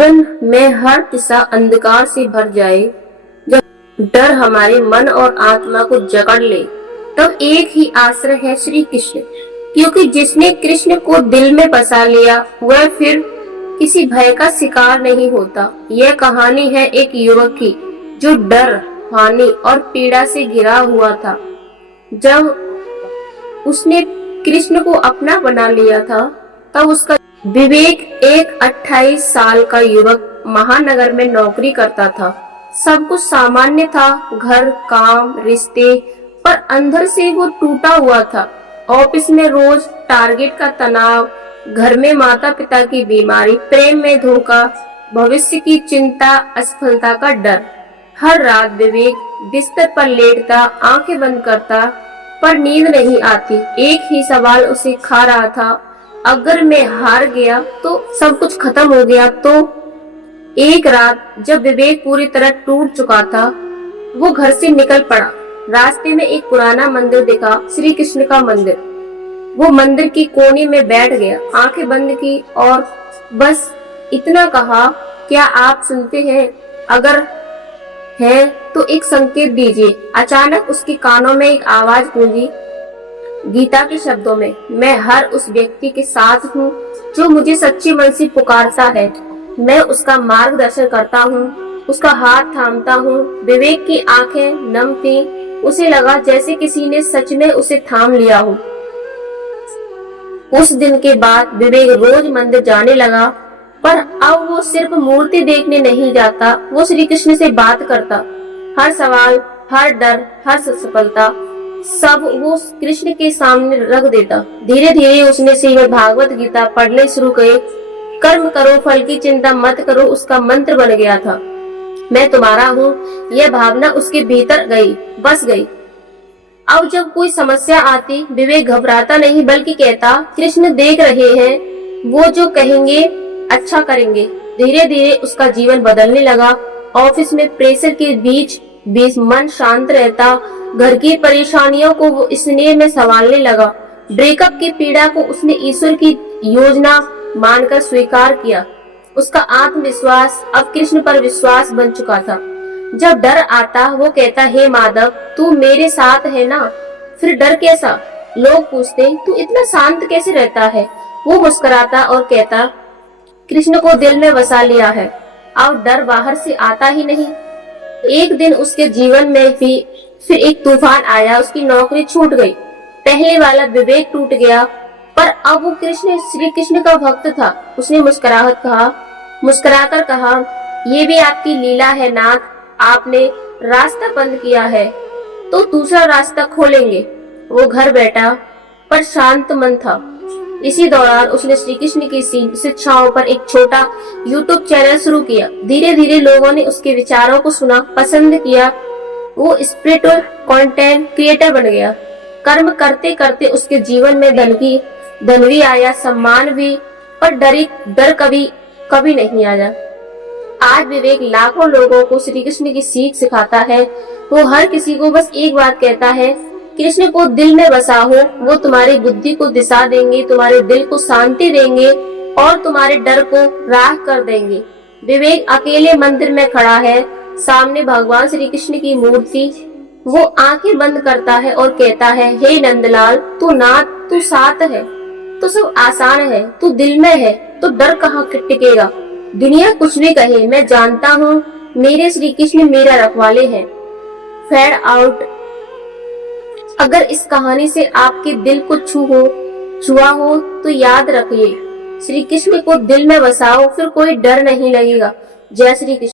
जीवन में हर दिशा अंधकार से भर जाए, जब डर हमारे मन और आत्मा को जकड़ ले, तब एक ही आश्रय है श्री कृष्ण। क्योंकि जिसने कृष्ण को दिल में बसा लिया वह फिर किसी भय का शिकार नहीं होता। यह कहानी है एक युवक की जो डर, हानि और पीड़ा से घिरा हुआ था। जब उसने कृष्ण को अपना बना लिया था, तब उसका विवेक एक 28 साल का युवक महानगर में नौकरी करता था। सब कुछ सामान्य था, घर, काम, रिश्ते, पर अंदर से वो टूटा हुआ था। ऑफिस में रोज टारगेट का तनाव, घर में माता पिता की बीमारी, प्रेम में धोखा, भविष्य की चिंता, असफलता का डर। हर रात विवेक बिस्तर पर लेटता, आंखें बंद करता, पर नींद नहीं आती। एक ही सवाल उसे खा रहा था, अगर मैं हार गया तो सब कुछ खत्म हो गया तो। एक रात जब विवेक पूरी तरह टूट चुका था, वो घर से निकल पड़ा। रास्ते में एक पुराना मंदिर दिखा, श्री कृष्ण का मंदिर। वो मंदिर की कोने में बैठ गया, आंखें बंद की और बस इतना कहा, क्या आप सुनते हैं? अगर है तो एक संकेत दीजिए। अचानक उसके कानों में एक आवाज गूंजी, गीता के शब्दों में, मैं हर उस व्यक्ति के साथ हूँ जो मुझे सच्चे मन से पुकारता है। मैं उसका मार्गदर्शन करता हूँ, उसका हाथ थामता हूँ। विवेक की आंखें नम थीं। उसे लगा जैसे किसी ने सच में उसे थाम लिया हो। उस दिन के बाद विवेक रोज मंदिर जाने लगा, पर अब वो सिर्फ मूर्ति देखने नहीं जाता, वो श्री कृष्ण से बात करता। हर सवाल, हर डर, हर सफलता, सब वो कृष्ण के सामने रख देता। धीरे धीरे उसने श्रीमद् भागवत गीता पढ़ने शुरू किए। कर्म करो, फल की चिंता मत करो उसका मंत्र बन गया था। मैं तुम्हारा हूँ, यह भावना उसके भीतर गई, बस गई। अब जब कोई समस्या आती, विवेक घबराता नहीं बल्कि कहता, कृष्ण देख रहे हैं, वो जो कहेंगे अच्छा करेंगे। धीरे धीरे उसका जीवन बदलने लगा। ऑफिस में प्रेशर के बीच मन शांत रहता। घर की परेशानियों को वो स्नेह में संभालने लगा। ब्रेकअप की पीड़ा को उसने ईश्वर की योजना मानकर स्वीकार किया। उसका आत्मविश्वास अब कृष्ण पर विश्वास बन चुका था। जब डर आता, वो कहता, हे माधव, तू मेरे साथ है ना, फिर डर कैसा? लोग पूछते, तू इतना शांत कैसे रहता है? वो मुस्कुराता और कहता, कृष्ण को दिल में बसा लिया है, अब डर बाहर से आता ही नहीं। एक दिन उसके जीवन में भी फिर एक तूफान आया। उसकी नौकरी छूट गई। पहले वाला विवेक टूट गया, पर अब वो श्री कृष्ण का भक्त था। उसने मुस्कुराकर कहा, ये भी आपकी लीला है नाथ, आपने रास्ता बंद किया है तो दूसरा रास्ता खोलेंगे। वो घर बैठा पर शांत मन था। इसी दौरान उसने श्री कृष्ण की शिक्षाओं पर एक छोटा YouTube चैनल शुरू किया। धीरे धीरे लोगों ने उसके विचारों को सुना, पसंद किया। वो स्पिरिचुअल कंटेंट क्रिएटर बन गया। कर्म करते करते उसके जीवन में धन भी आया, सम्मान भी, पर डर कभी नहीं आया। आज विवेक लाखों लोगों को श्री कृष्ण की सीख सिखाता है। वो हर किसी को बस एक बात कहता है, कृष्ण को दिल में बसाओ, वो तुम्हारी बुद्धि को दिशा देंगे, तुम्हारे दिल को शांति देंगे और तुम्हारे डर को राह कर देंगे। विवेक अकेले मंदिर में खड़ा है, सामने भगवान श्री कृष्ण की मूर्ति। वो आंखें बंद करता है और कहता है, हे नंदलाल, तू नाथ, तू साथ है तो सब आसान है, तू दिल में है तो डर कहाँ टिकेगा। दुनिया कुछ भी कहे, मैं जानता हूँ मेरे श्री कृष्ण मेरा रखवाले हैं। Fade out. अगर इस कहानी से आपके दिल को छुआ हो तो याद रखिए, श्री कृष्ण को दिल में बसाओ, फिर कोई डर नहीं लगेगा। जय श्री कृष्ण।